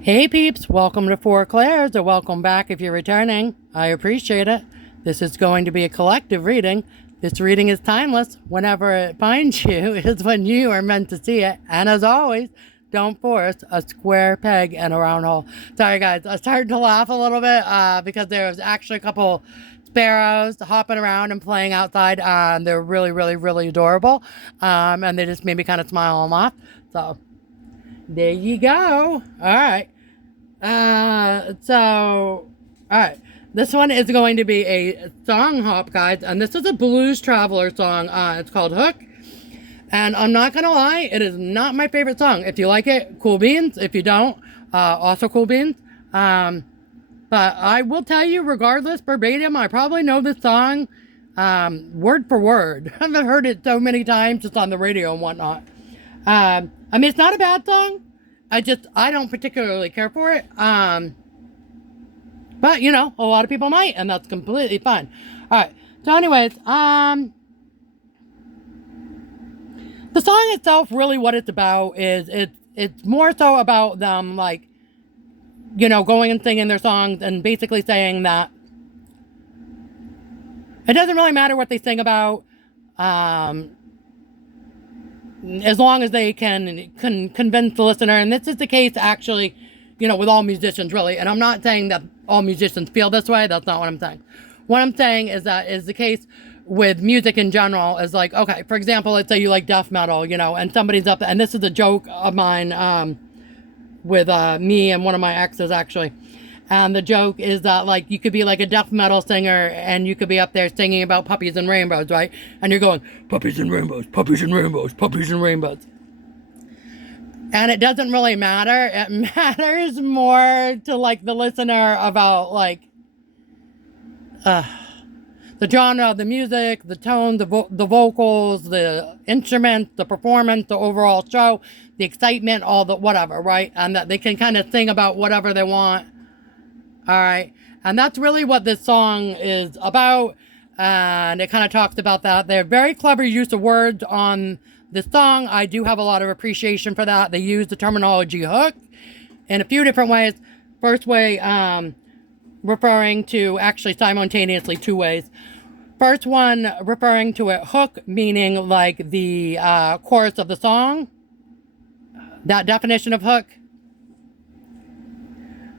Hey peeps, welcome to Four Clairs, or welcome back if you're returning. I appreciate it. This is going to be a collective reading. This reading is timeless. Whenever it finds you is when you are meant to see it. And as always, don't force a square peg in a round hole. Sorry guys, I started to laugh a little bit because there was actually a couple sparrows hopping around and playing outside. They're really adorable. And they just made me kind of smile and laugh. So there you go. All right. All right. This one is going to be a song hop, guys. And this is a Blues Traveler song. It's called Hook. And I'm not going to lie, it is not my favorite song. If you like it, cool beans. If you don't, also cool beans. But I will tell you, regardless, verbatim, I probably know this song word for word. I've heard it so many times just on the radio and whatnot. I mean, it's not a bad song. I don't particularly care for it. But, you know, a lot of people might, and that's completely fine. All right. So anyways, the song itself, really what it's about is it's more so about them, like, you know, going and singing their songs and basically saying that it doesn't really matter what they sing about, as long as they can convince the listener. And this is the case, actually, you know, with all musicians, really. And I'm not saying that all musicians feel this way. That's not what I'm saying. What I'm saying is that is the case with music in general. Is like, okay, for example, let's say you like death metal, you know, and somebody's up there, and this is a joke of mine with me and one of my exes, actually. And the joke is that, like, you could be like a death metal singer and you could be up there singing about puppies and rainbows, right? And you're going, puppies and rainbows, puppies and rainbows, puppies and rainbows. And it doesn't really matter. It matters more to, like, the listener about, like, the genre of the music, the tone, the vocals, the instruments, the performance, the overall show, the excitement, all the whatever, right? And that they can kind of sing about whatever they want. All right. And that's really what this song is about. And it kind of talks about that. They're very clever use of words on this song. I do have a lot of appreciation for that. They use the terminology hook in a few different ways. First way, referring to, actually simultaneously, two ways. First one, referring to it hook, meaning like the chorus of the song. That definition of hook.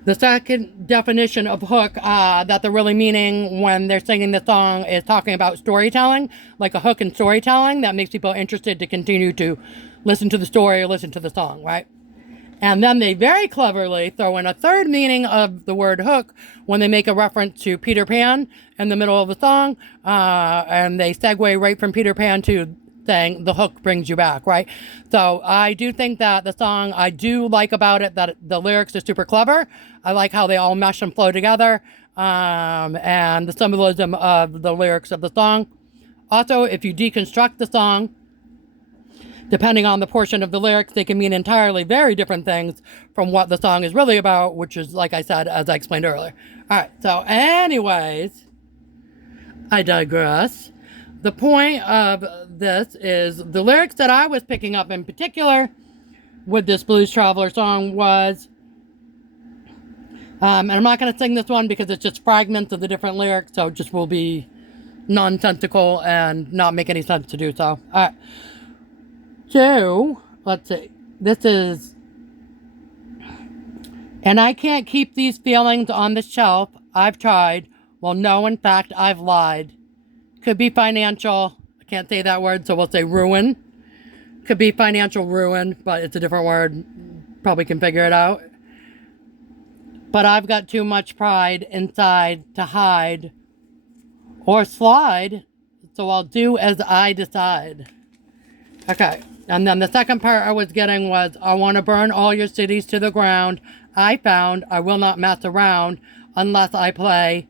The second definition of hook that they're really meaning when they're singing the song is talking about storytelling, like a hook in storytelling that makes people interested to continue to listen to the story or listen to the song, right? And then they very cleverly throw in a third meaning of the word hook when they make a reference to Peter Pan in the middle of the song, and they segue right from Peter Pan to saying the hook brings you back, right? So I do think that the song, I do like about it that the lyrics are super clever. I like how they all mesh and flow together, and the symbolism of the lyrics of the song. Also, if you deconstruct the song, depending on the portion of the lyrics, they can mean entirely very different things from what the song is really about, which is, like I said, as I explained earlier. All right, so anyways, I digress. The point of this is the lyrics that I was picking up in particular with this Blues Traveler song was, and I'm not going to sing this one because it's just fragments of the different lyrics, so it just will be nonsensical and not make any sense to do so. All right. So, let's see. This is, and I can't keep these feelings on the shelf. I've tried. Well, no, in fact, I've lied. Could be financial. I can't say that word, so we'll say ruin. Could be financial ruin, but it's a different word. Probably can figure it out. But I've got too much pride inside to hide or slide, so I'll do as I decide. Okay, and then the second part I was getting was, I want to burn all your cities to the ground. I found I will not mess around unless I play.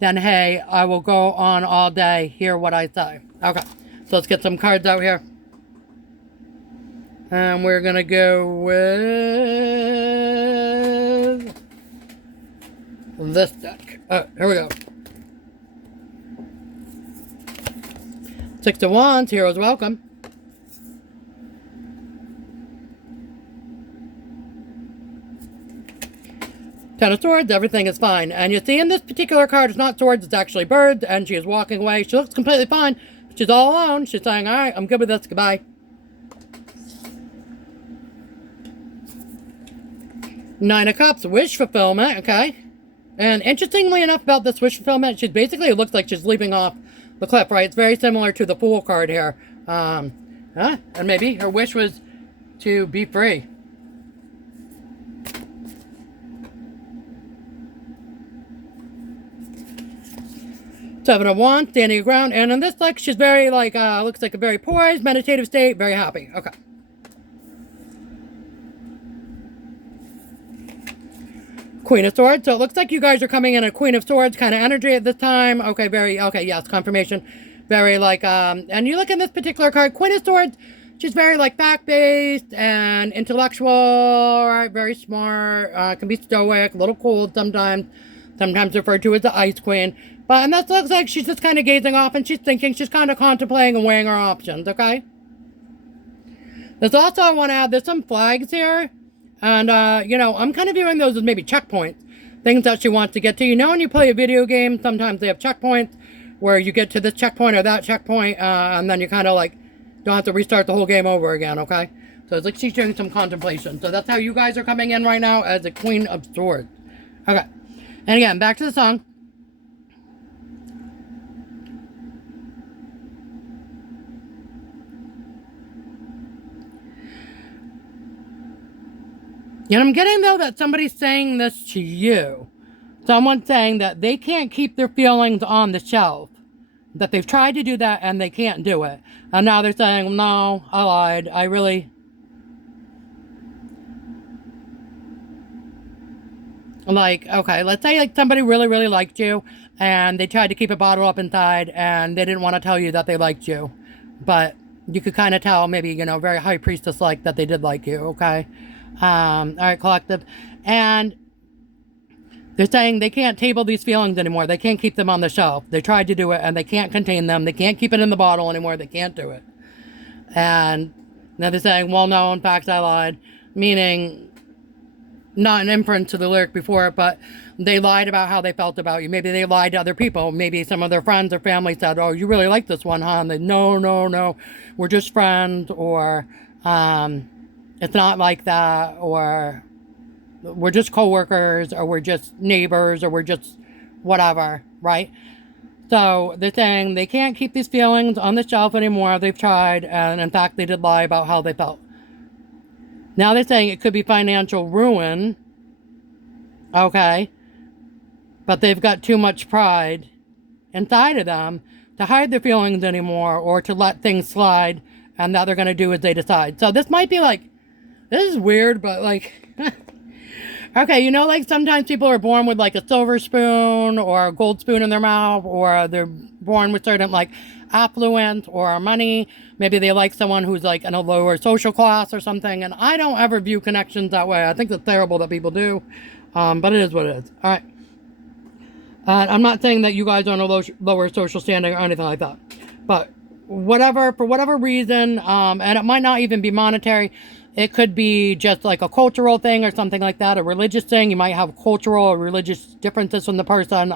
Then hey, I will go on all day, hear what I say. Okay, so let's get some cards out here. And we're going to go with this deck. Oh, here we go. Six of Wands, heroes welcome. Ten of Swords, everything is fine. And you see in this particular card, it's not swords, it's actually birds, and she is walking away. She looks completely fine. She's all alone. She's saying, all right, I'm good with this. Goodbye. Nine of Cups, wish fulfillment, okay? And interestingly enough about this wish fulfillment, she's basically, it looks like she's leaping off the cliff, right? It's very similar to the Fool card here. And maybe her wish was to be free. Seven of Wands, standing your ground. And in this, like, she's very, like, looks like a very poised, meditative state, very happy. Okay. Queen of Swords. So it looks like you guys are coming in a Queen of Swords kind of energy at this time. Okay, okay, yes, confirmation. Very, like, and you look at this particular card, Queen of Swords, she's very, like, fact-based and intellectual, right? Very smart, can be stoic, a little cold sometimes referred to as the Ice Queen. But, and that looks like she's just kind of gazing off and she's thinking, she's kind of contemplating and weighing her options, okay? There's also, I want to add, there's some flags here. And, you know, I'm kind of viewing those as maybe checkpoints. Things that she wants to get to. You know, when you play a video game, sometimes they have checkpoints where you get to this checkpoint or that checkpoint, and then you kind of, like, don't have to restart the whole game over again, okay? So it's like she's doing some contemplation. So that's how you guys are coming in right now as a Queen of Swords. Okay. And again, back to the song. And I'm getting, though, that somebody's saying this to you. Someone's saying that they can't keep their feelings on the shelf. That they've tried to do that and they can't do it. And now they're saying, no, I lied. I really... Like, okay, let's say like somebody really, really liked you. And they tried to keep it bottled up inside. And they didn't want to tell you that they liked you. But you could kind of tell, maybe, you know, very high priestess-like that they did like you, okay? All right, collective. And they're saying they can't table these feelings anymore. They can't keep them on the shelf. They tried to do it and they can't contain them. They can't keep it in the bottle anymore. They can't do it. And now they're saying, well, no, in fact, I lied. Meaning, not an inference to the lyric before it, but they lied about how they felt about you. Maybe they lied to other people. Maybe some of their friends or family said, oh, you really like this one, huh? And they, no, we're just friends, or, it's not like that, or we're just co-workers, or we're just neighbors, or we're just whatever, right? So they're saying they can't keep these feelings on the shelf anymore. They've tried, and in fact, they did lie about how they felt. Now they're saying it could be financial ruin, okay? But they've got too much pride inside of them to hide their feelings anymore, or to let things slide, and that they're going to do as they decide. So this might be like, this is weird, but like, okay, you know, like sometimes people are born with like a silver spoon or a gold spoon in their mouth, or they're born with certain like affluence or money. Maybe they like someone who's like in a lower social class or something. And I don't ever view connections that way. I think it's terrible that people do, but it is what it is. All right. I'm not saying that you guys are on a lower social standing or anything like that, but whatever, for whatever reason, and it might not even be monetary. It could be just like a cultural thing or something like that, a religious thing. You might have cultural or religious differences from the person.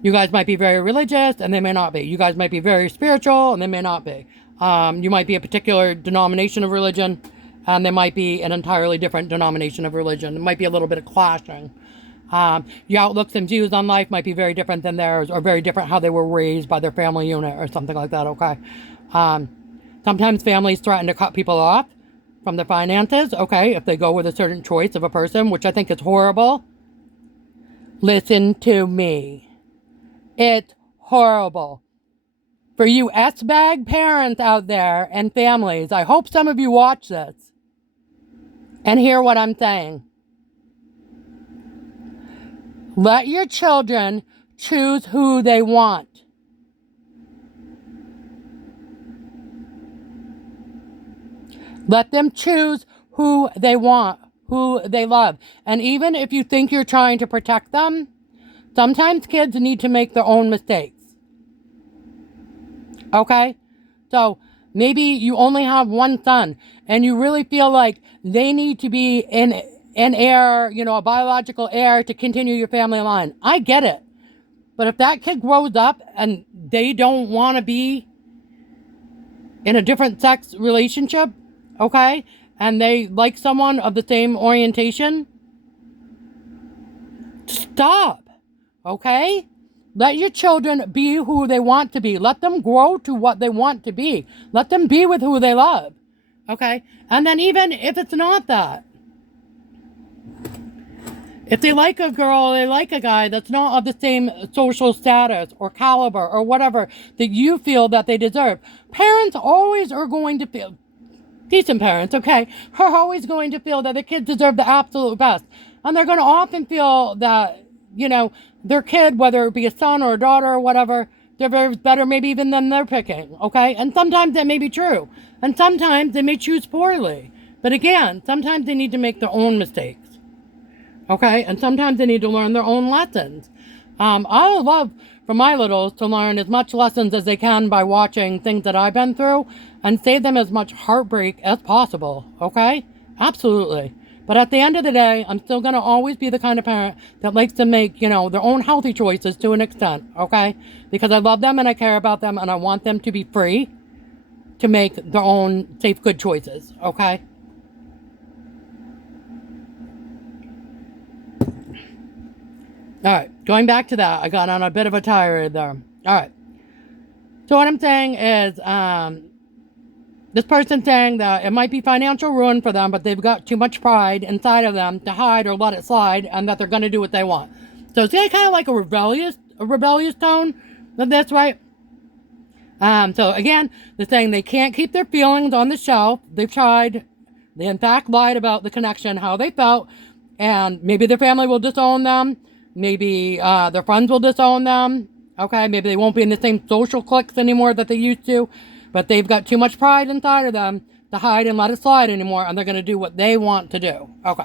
You guys might be very religious and they may not be. You guys might be very spiritual and they may not be. You might be a particular denomination of religion and they might be an entirely different denomination of religion. It might be a little bit of clashing. Your outlooks and views on life might be very different than theirs, or very different how they were raised by their family unit or something like that, okay? Sometimes families threaten to cut people off from their finances, okay, if they go with a certain choice of a person, which I think is horrible. Listen to me. It's horrible. For you S-bag parents out there and families, I hope some of you watch this and hear what I'm saying. Let your children choose who they want. Let them choose who they want, who they love. And even if you think you're trying to protect them, sometimes kids need to make their own mistakes. Okay? So maybe you only have one son and you really feel like they need to be in an heir, you know, a biological heir to continue your family line. I get it. But if that kid grows up and they don't want to be in a different sex relationship, okay, and they like someone of the same orientation, stop, okay? Let your children be who they want to be. Let them grow to what they want to be. Let them be with who they love, okay? And then even if it's not that, if they like a girl, they like a guy that's not of the same social status or caliber or whatever that you feel that they deserve. Parents always are going to feel, decent parents, okay, are always going to feel that the kids deserve the absolute best. And they're going to often feel that, you know, their kid, whether it be a son or a daughter or whatever, they're better maybe even than they're picking, okay? And sometimes that may be true. And sometimes they may choose poorly. But again, sometimes they need to make their own mistakes. Okay, and sometimes they need to learn their own lessons. I would love for my littles to learn as much lessons as they can by watching things that I've been through and save them as much heartbreak as possible. Okay, absolutely. But at the end of the day, I'm still going to always be the kind of parent that likes to make, you know, their own healthy choices to an extent. Okay, because I love them and I care about them and I want them to be free to make their own safe, good choices. Okay. All right, going back to that, I got on a bit of a tirade there. All right. So what I'm saying is, this person's saying that it might be financial ruin for them, but they've got too much pride inside of them to hide or let it slide, and that they're going to do what they want. So it's kind of like a rebellious tone. That's right. So again, they're saying they can't keep their feelings on the shelf. They've tried. They in fact lied about the connection, how they felt, and maybe their family will disown them. Maybe their friends will disown them. Okay, maybe they won't be in the same social cliques anymore that they used to. But they've got too much pride inside of them to hide and let it slide anymore. And they're going to do what they want to do. Okay.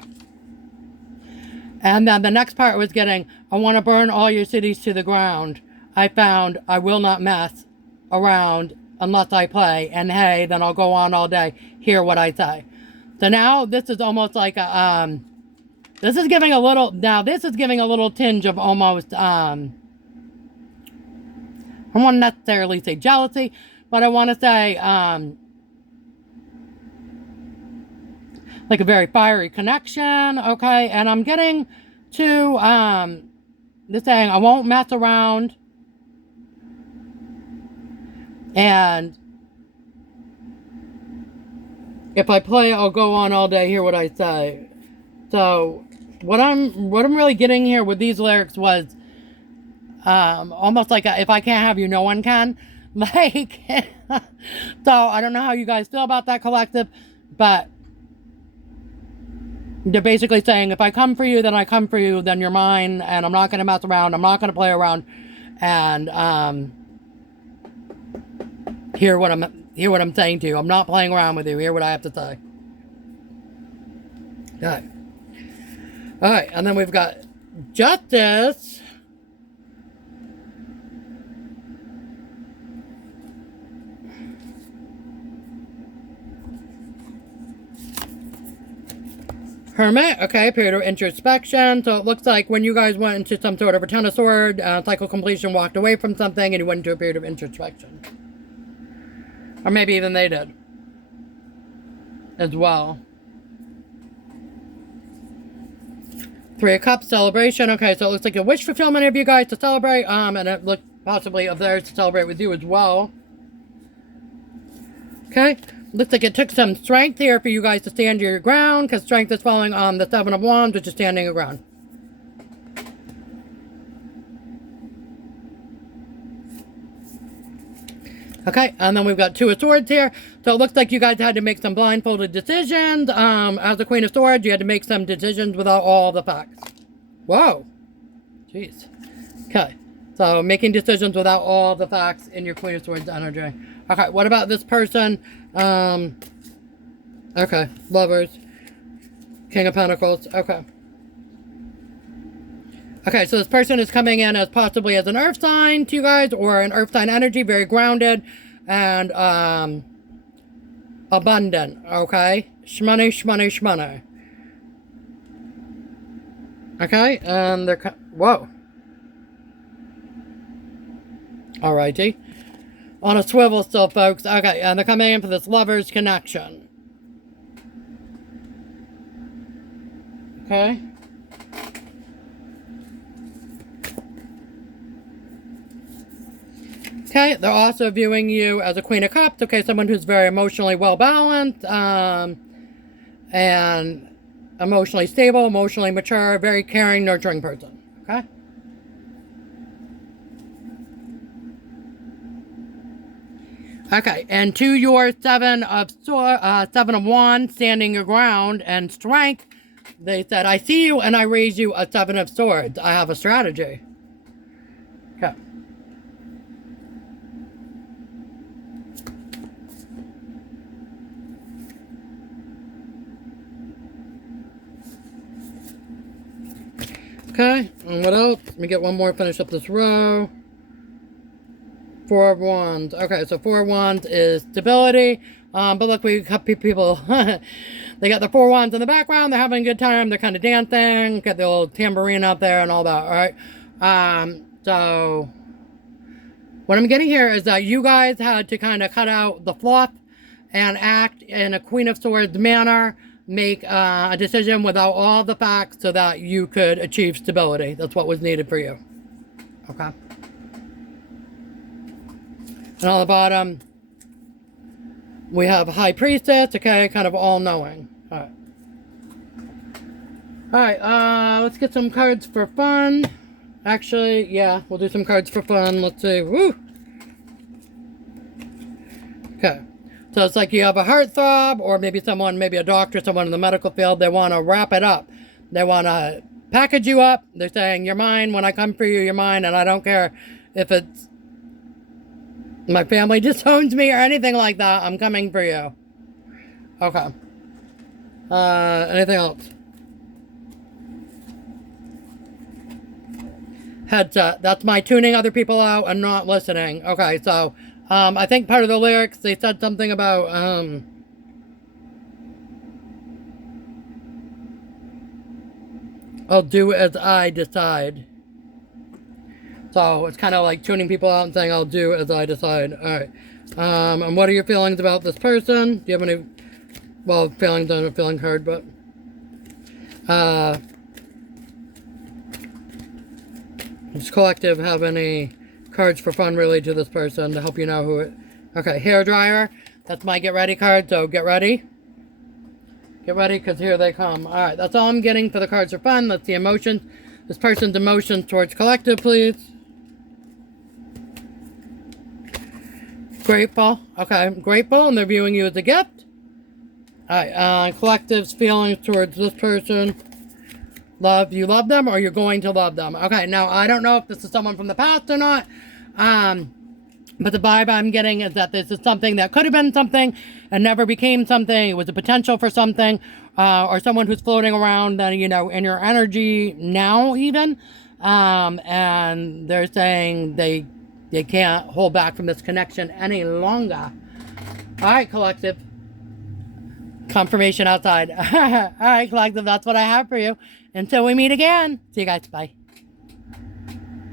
And then the next part was getting, I want to burn all your cities to the ground. I found I will not mess around unless I play. And hey, then I'll go on all day. Hear what I say. So now this is almost like a... This is giving a little tinge of almost, I don't want to necessarily say jealousy, but I want to say, like a very fiery connection, okay? And I'm getting to, this saying, I won't mess around, and if I play, I'll go on all day, hear what I say. So what I'm really getting here with these lyrics was almost like if I can't have you, no one can. Like, so I don't know how you guys feel about that, collective, but they're basically saying if I come for you, then I come for you, then you're mine, and I'm not going to mess around, I'm not going to play around, and hear what I'm saying to you. I'm not playing around with you. Hear what I have to say. Okay. All right, and then we've got Justice. Hermit, okay, period of introspection. So it looks like when you guys went into some sort of a Ten of Swords, cycle completion, walked away from something, and you went into a period of introspection. Or maybe even they did. As well. Three of Cups, celebration. Okay, so it looks like a wish fulfillment of you guys to celebrate. And it looks possibly of theirs to celebrate with you as well. Okay. Looks like it took some strength here for you guys to stand your ground, because strength is falling on the Seven of Wands, which is standing your ground. Okay, and then we've got Two of Swords here. So it looks like you guys had to make some blindfolded decisions. As the Queen of Swords, you had to make some decisions without all the facts. Whoa. Jeez. Okay. So making decisions without all the facts in your Queen of Swords energy. Okay, what about this person? Okay, Lovers. King of Pentacles. Okay. Okay, so this person is coming in as possibly as an earth sign to you guys, or an earth sign energy, very grounded and abundant, okay? Shmoney, shmoney, shmoney. Okay, and they're... Whoa. Alrighty. On a swivel still, folks. Okay, and they're coming in for this lover's connection. Okay. Okay, they're also viewing you as a Queen of Cups. Okay, someone who's very emotionally well-balanced, and emotionally stable, emotionally mature, very caring, nurturing person. Okay? Okay, and to your Seven of Wands, standing your ground and strength, they said, I see you and I raise you a Seven of Swords. I have a strategy. Okay. Okay, and what else? Let me get one more, finish up this row. Four of Wands. Okay, so Four of Wands is stability. But look, we got people, they got the Four Wands in the background. They're having a good time. They're kind of dancing. Got the old tambourine out there and all that, all right? So what I'm getting here is that you guys had to kind of cut out the fluff and act in a Queen of Swords manner. Make a decision without all the facts so that you could achieve stability. That's what was needed for you. Okay. And on the bottom, we have High Priestess, okay, kind of all-knowing. Alright. Alright, let's get some cards for fun. Actually, yeah, we'll do some cards for fun. Let's see. Woo! Okay. So it's like you have a heartthrob, or maybe someone, maybe a doctor, someone in the medical field, they want to wrap it up. They want to package you up. They're saying, you're mine. When I come for you, you're mine, and I don't care if it's my family disowns me or anything like that. I'm coming for you. Okay. Anything else? Headset. That's my tuning other people out and not listening. Okay, so I think part of the lyrics, they said something about I'll do as I decide. So it's kind of like tuning people out and saying, I'll do as I decide. Alright. And what are your feelings about this person? Do you have any, well, feelings on a feeling card, but does Collective have any cards for fun related to this person to help you know who it... Okay, hair dryer. That's my get ready card, so get ready. Get ready, because here they come. Alright, that's all I'm getting for the cards for fun. That's the emotions. This person's emotions towards Collective, please. Grateful. Okay, grateful, and they're viewing you as a gift. Alright, Collective's feelings towards this person. Love, you love them, or you're going to love them. Okay, now, I don't know if this is someone from the past or not. But the vibe I'm getting is that this is something that could have been something and never became something. It was a potential for something, or someone who's floating around, you know, in your energy now even. And they're saying they can't hold back from this connection any longer. All right, Collective. Confirmation outside. All right, Collective, that's what I have for you. Until we meet again. See you guys. Bye.